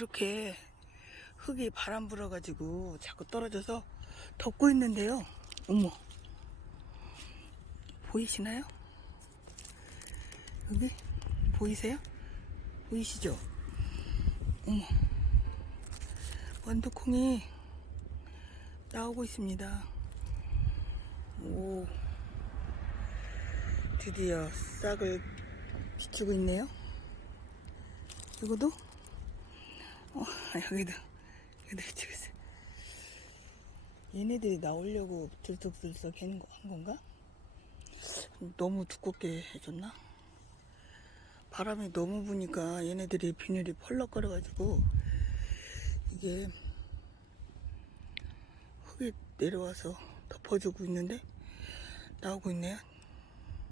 이렇게 흙이 바람 불어가지고 자꾸 떨어져서 덮고 있는데요. 어머. 보이시나요? 여기? 보이세요? 보이시죠? 어머. 완두콩이 나오고 있습니다. 오. 드디어 싹을 비추고 있네요. 이거도? 어, 여기도, 여기도 있어요. 얘네들이 나오려고 들썩들썩 한 건가? 너무 두껍게 해줬나? 바람이 너무 부니까 얘네들이 비늘이 펄럭거려가지고 이게 흙이 내려와서 덮어주고 있는데 나오고 있네요.